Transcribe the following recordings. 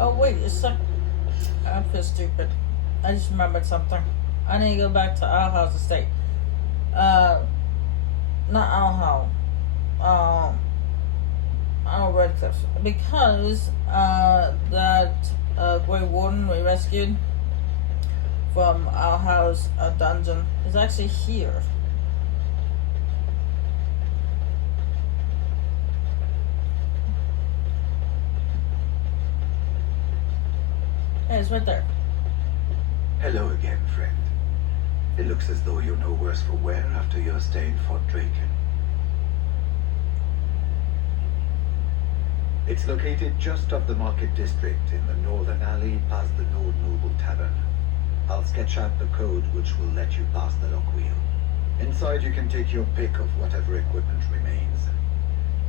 Oh wait, it's like I feel stupid. I just remembered something. I need to go back to our house estate. Uh, not our house. Um, our Red Cliffs because that Grey Warden we rescued from our house dungeon is actually here. Hey, it's right there. Hello again, friend. It looks as though you're no worse for wear after your stay in Fort Draken. It's located just off the Market District in the northern alley past the Nord Noble Tavern. I'll sketch out the code which will let you pass the lock wheel. Inside you can take your pick of whatever equipment remains.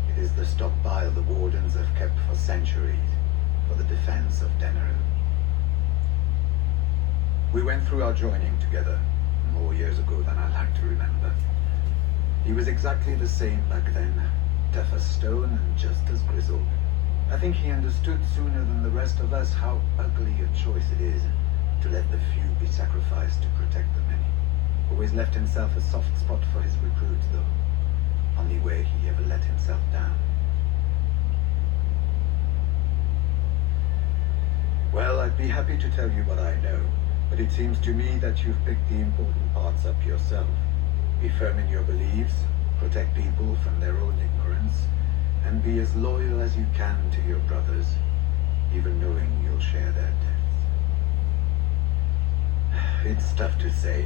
It is the stockpile the Wardens have kept for centuries for the defense of Denerim. We went through our joining together, more years ago than I like to remember. He was exactly the same back then, tough as stone and just as grizzled. I think he understood sooner than the rest of us how ugly a choice it is to let the few be sacrificed to protect the many. Always left himself a soft spot for his recruits, though. Only way he ever let himself down. Well, I'd be happy to tell you what I know. But it seems to me that you've picked the important parts up yourself. Be firm in your beliefs, protect people from their own ignorance, and be as loyal as you can to your brothers, even knowing you'll share their deaths. It's tough to say.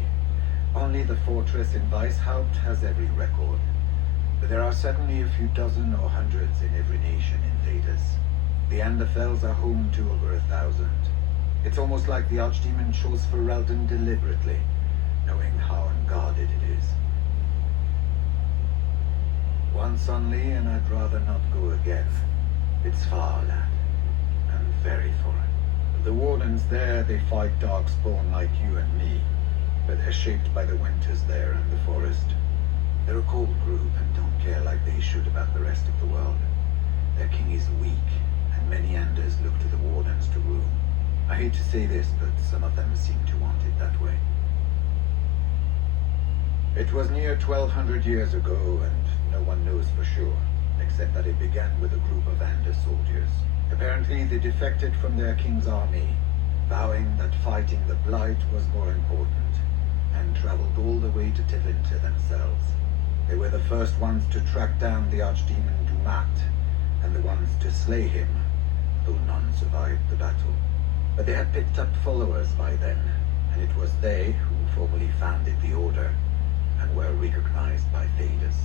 Only the fortress in Weishaupt has every record. But there are certainly a few dozen or hundreds in every nation in Thedas. The Anderfells are home to over 1,000. It's almost like the Archdemon chose Ferelden deliberately, knowing how unguarded it is. Once only, and I'd rather not go again. It's far, lad, and very foreign. The Wardens there, they fight Darkspawn like you and me, but they're shaped by the winters there and the forest. They're a cold group and don't care like they should about the rest of the world. Their king is weak, and many Anders look to the Wardens to rule. I hate to say this, but some of them seem to want it that way. It was near 1,200 years ago, and no one knows for sure, except that it began with a group of Anders soldiers. Apparently they defected from their king's army, vowing that fighting the Blight was more important, and traveled all the way to Tevinter themselves. They were the first ones to track down the Archdemon Dumat, and the ones to slay him, though none survived the battle. But they had picked up followers by then, and it was they who formally founded the Order, and were recognized by Thedas.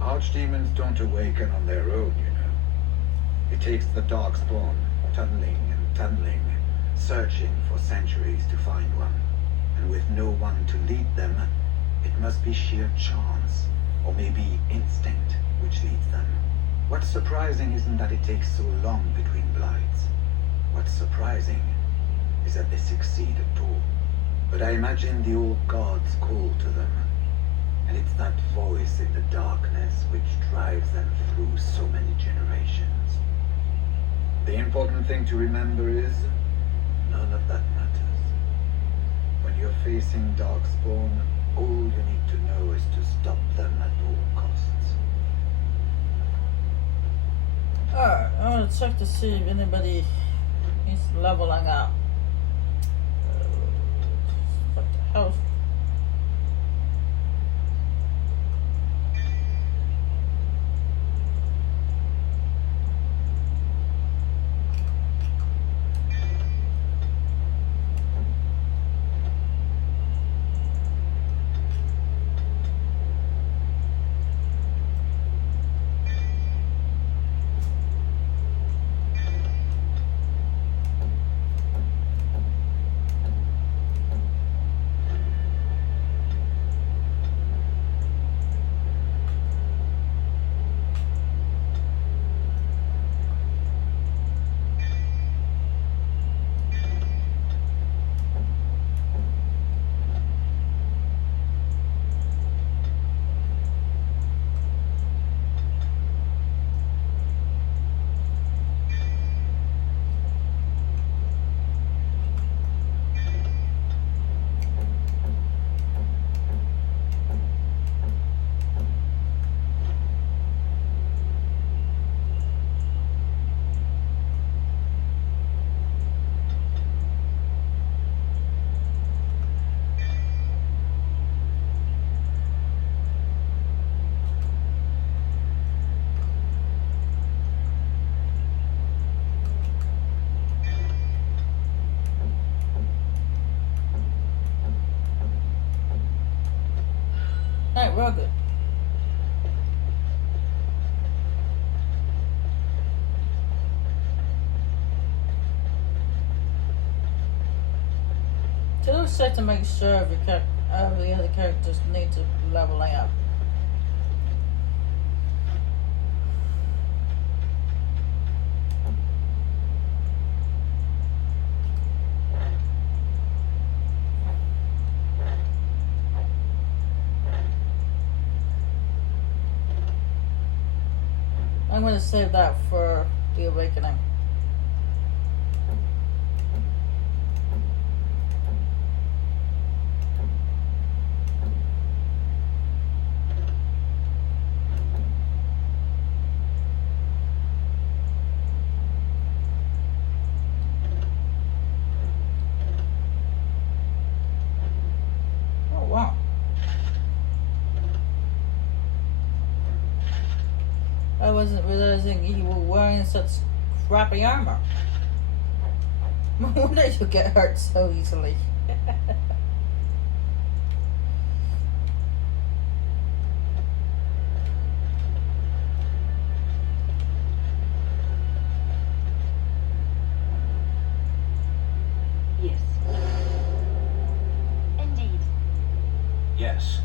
Archdemons don't awaken on their own, you know. It takes the Darkspawn, tunneling and tunneling, searching for centuries to find one. And with no one to lead them, it must be sheer chance, or maybe instinct, which leads them. What's surprising isn't that it takes so long between blights. What's surprising is that they succeed at all. But I imagine the old gods call to them, and it's that voice in the darkness which drives them through so many generations. The important thing to remember is, none of that matters. When you're facing Darkspawn, all you need to know is to stop them at all costs. Alright, I want to check to see if anybody is leveling up. What the hell? Alright, we're all good. So let's set to make sure the other characters need to leveling up. I'm going to save that for the awakening. Oh wow. I wasn't realizing you were wearing such crappy armor. No wonder you get hurt so easily. Yes. Indeed. Yes.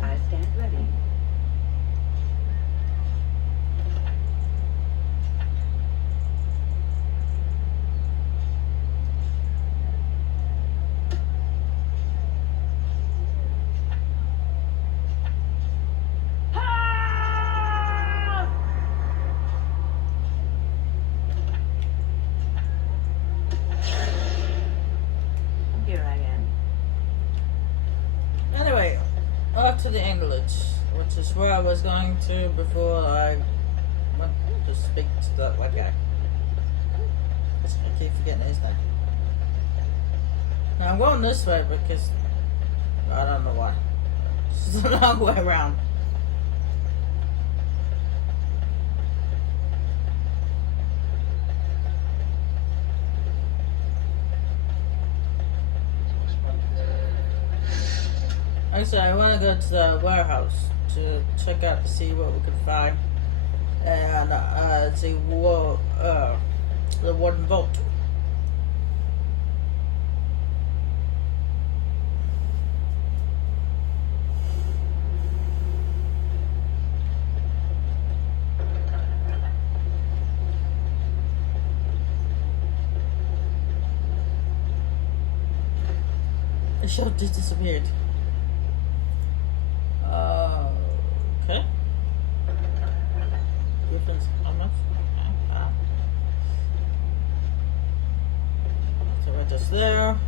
I stand ready. Here I am. Anyway, off to the Alienage, which is where I was going to before I went to speak to that white guy. I keep forgetting his name. Now I'm going this way because I don't know why. It's a long way around. Actually, I want to go to the warehouse to check out to see what we can find and see what the wooden vault. The shot just disappeared. Okay. Difference how much? So we're just there.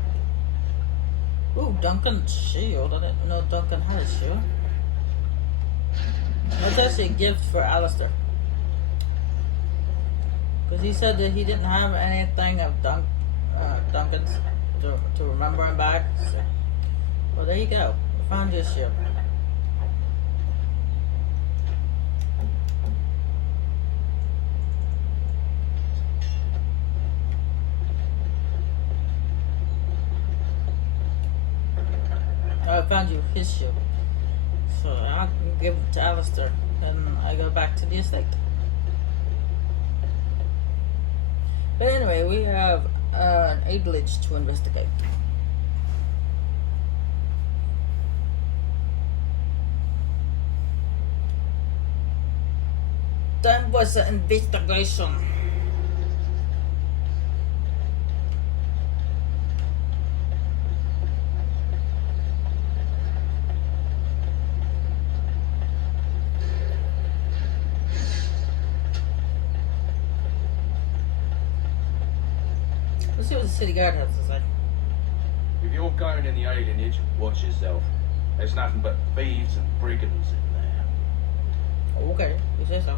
Ooh, Duncan's shield. I didn't know Duncan had a shield. That's actually a gift for Alistair. Because he said that he didn't have anything of Duncan's to remember him back. So, well, there you go. I found your shield. I found you his shield. So I can give it to Alistair. Then I go back to the estate. But anyway, we have an alienage to investigate. Time was an investigation. Let's see what the city guard has to say. If you're going in the alienage, watch yourself. There's nothing but thieves and brigands in there. Okay, you say so.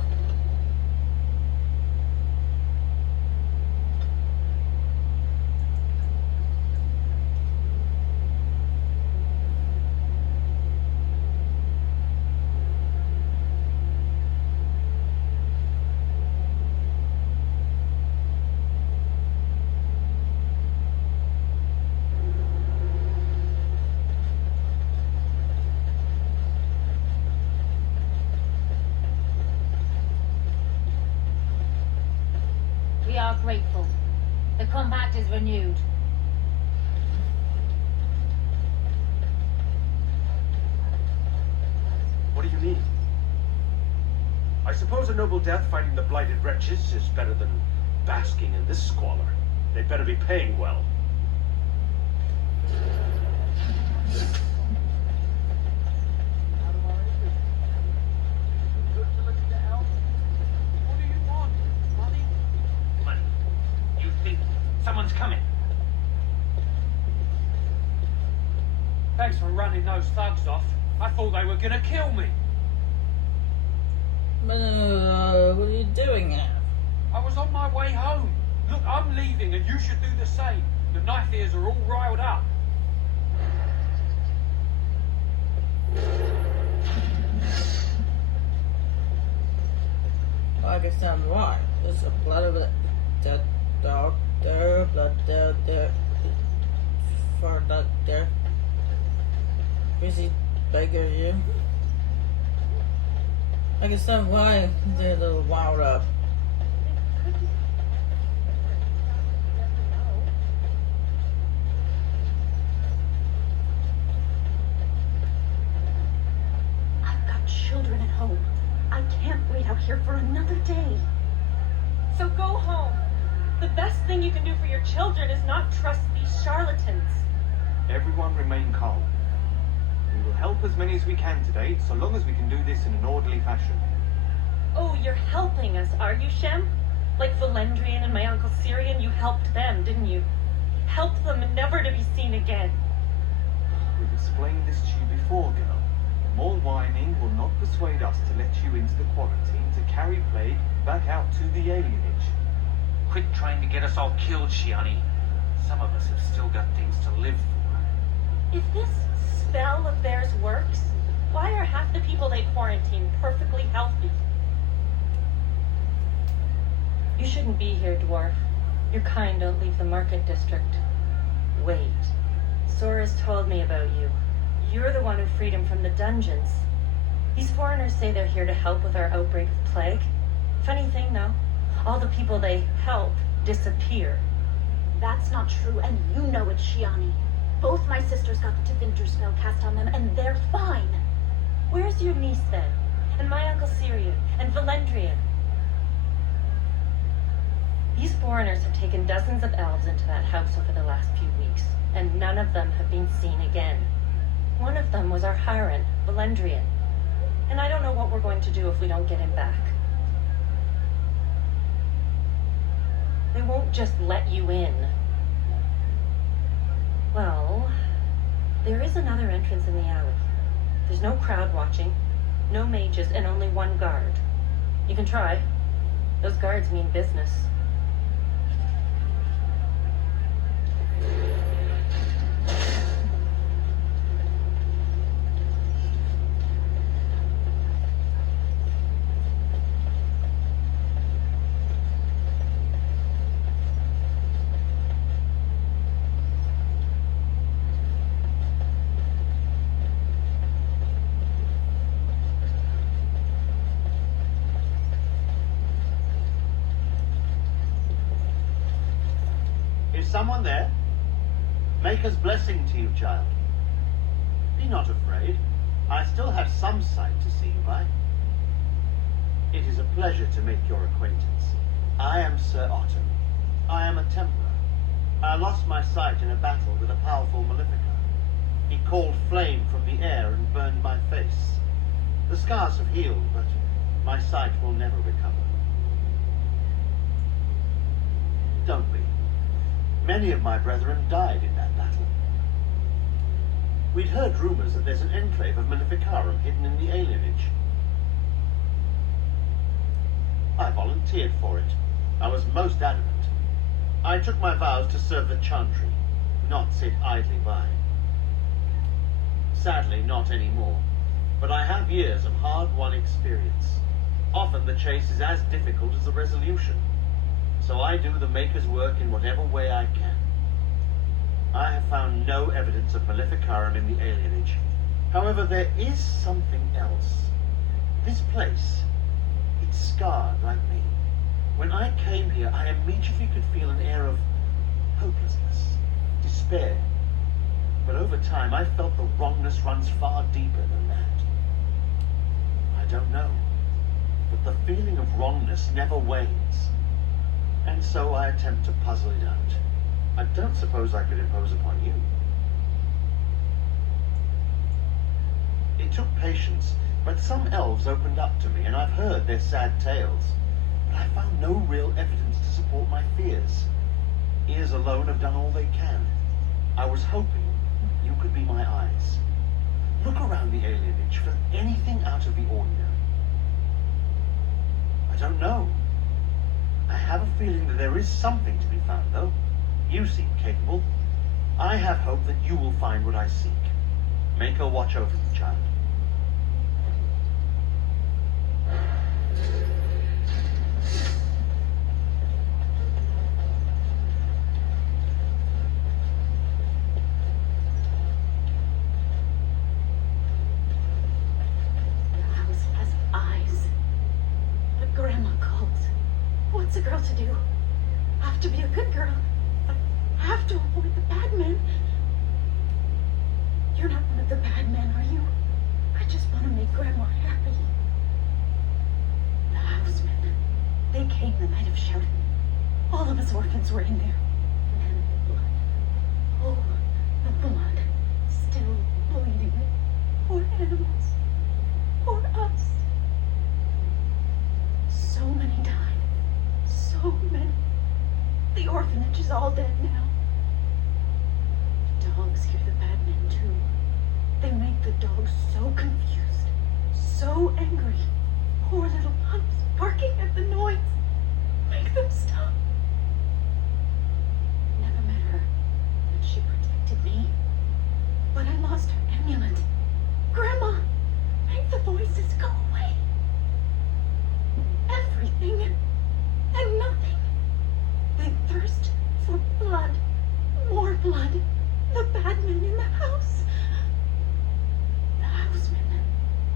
We are grateful. The compact is renewed. What do you mean? I suppose a noble death fighting the blighted wretches is better than basking in this squalor. They'd better be paying well. Someone's coming. Thanks for running those thugs off. I thought they were gonna kill me. What are you doing now? I was on my way home. Look, I'm leaving and you should do the same. The knife ears are all riled up. I guess I'm right. There's a blood of a dead dog there, blood there, far dog there. Busy beggar you. I guess I'm why they're a little wound up. I've got children at home. I can't wait out here for another day. So go home. The best thing you can do for your children is not trust these charlatans. Everyone remain calm. We will help as many as we can today, so long as we can do this in an orderly fashion. Oh, you're helping us, are you, Shem? Like Valendrian and my Uncle Syrian, you helped them, didn't you? Helped them never to be seen again. We've explained this to you before, girl. More whining will not persuade us to let you into the quarantine to carry plague back out to the alienage. Quit trying to get us all killed, Shiani. Some of us have still got things to live for. If this spell of theirs works, why are half the people they quarantine perfectly healthy? You shouldn't be here, dwarf. Your kind don't leave the market district. Wait. Sora's told me about you. You're the one who freed him from the dungeons. These foreigners say they're here to help with our outbreak of plague. Funny thing, though. All the people they help disappear. That's not true, and you know it, Shiani. Both my sisters got the Tevinter spell cast on them, and they're fine. Where's your niece, then? And my Uncle Syrian? And Valendrian? These foreigners have taken dozens of elves into that house over the last few weeks, and none of them have been seen again. One of them was our Hiren, Valendrian. And I don't know what we're going to do if we don't get him back. They won't just let you in. Well, there is another entrance in the alley. There's no crowd watching, no mages, and only one guard. You can try. Those guards mean business. Is someone there? Maker's blessing to you, child. Be not afraid. I still have some sight to see you by. It is a pleasure to make your acquaintance. I am Sir Otto. I am a Templar. I lost my sight in a battle with a powerful Malefica. He called flame from the air and burned my face. The scars have healed, but my sight will never recover. Don't be. Many of my brethren died in that battle. We'd heard rumors that there's an enclave of Maleficarum hidden in the Alienage. I volunteered for it. I was most adamant. I took my vows to serve the Chantry, not sit idly by. Sadly, not anymore. But I have years of hard-won experience. Often the chase is as difficult as the resolution. So I do the Maker's work in whatever way I can. I have found no evidence of Maleficarum in the Alienage. However, there is something else. This place, it's scarred like me. When I came here, I immediately could feel an air of hopelessness, despair. But over time, I felt the wrongness runs far deeper than that. I don't know, but the feeling of wrongness never wanes. And so I attempt to puzzle it out. I don't suppose I could impose upon you. It took patience, but some elves opened up to me, and I've heard their sad tales. But I found no real evidence to support my fears. Ears alone have done all they can. I was hoping you could be my eyes. Look around the alienage for anything out of the ordinary. I don't know. I have a feeling that there is something to be found, though. You seem capable. I have hope that you will find what I seek. Make her watch over the child. The house has eyes. But Grandma calls. What's a girl to do? I have to be a good girl. I have to avoid the bad men. You're not one of the bad men, are you? I just want to make Grandma happy. The housemen. They came the night of shouting. All of us orphans were in there. Men with blood. Oh, the blood. Still bleeding. Poor animals. Poor us. So many died. So many. The orphanage is all dead now. The dogs hear the bad men too. They make the dogs so confused, so angry. Poor little pups barking at the noise. Make them stop. Never met her, but she protected me. But I lost her amulet. Grandma, make the voices go away. Everything and nothing. They thirst for blood. More blood. The bad men in the house. The housemen.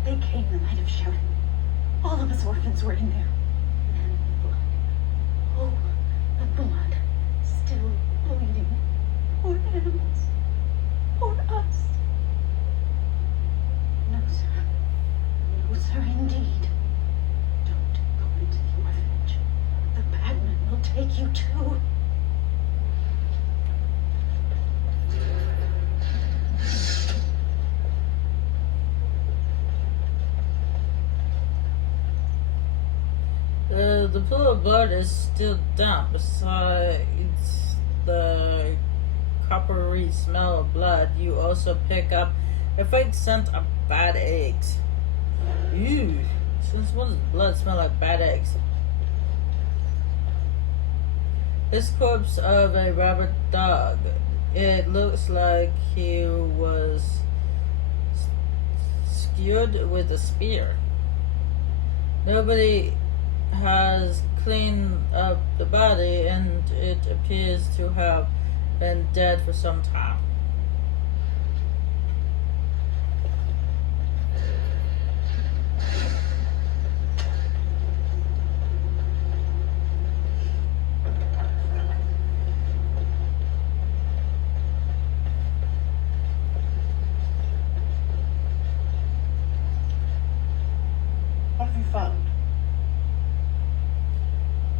They came the night of shouting. All of us orphans were in there. Men with blood. Oh, the blood. Still bleeding. Poor animals. Poor us. No, sir. No, sir, indeed. Don't go into the orphanage. The bad men will take you too. The pool of blood is still damp. Besides the coppery smell of blood, you also pick up a faint scent of bad eggs. Ew. Since when does blood smell like bad eggs? This corpse of a rabid dog. It looks like he was skewered with a spear. Nobody has cleaned up the body, and it appears to have been dead for some time. found?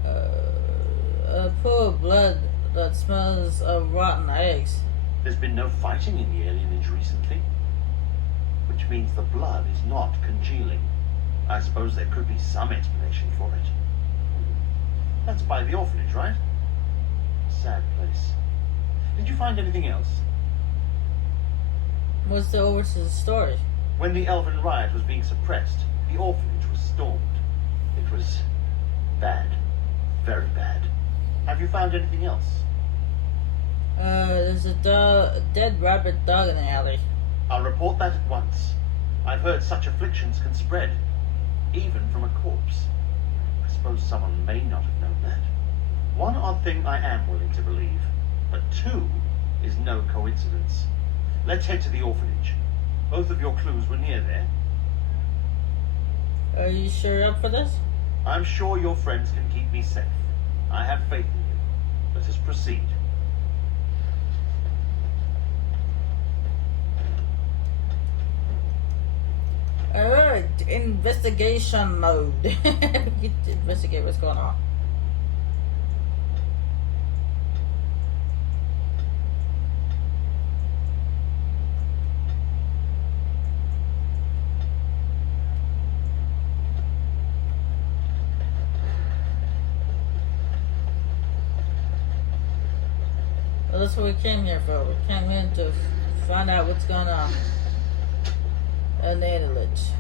A pool of blood that smells of rotten eggs. There's been no fighting in the alienage recently, which means the blood is not congealing. I suppose there could be some explanation for it. That's by the orphanage, right? Sad place. Did you find anything else? What's the over to the story? When the Elven riot was being suppressed, the orphanage was stormed. It was bad. Very bad. Have you found anything else? There's a dead rabbit dog in the alley. I'll report that at once. I've heard such afflictions can spread, even from a corpse. I suppose someone may not have known that. One odd thing I am willing to believe, but two is no coincidence. Let's head to the orphanage. Both of your clues were near there. Are you sure you're up for this? I'm sure your friends can keep me safe. I have faith in you. Let us proceed. Alright, investigation mode. Investigate what's going on. Well, that's what we came here for. We came in to find out what's going on. Alienage.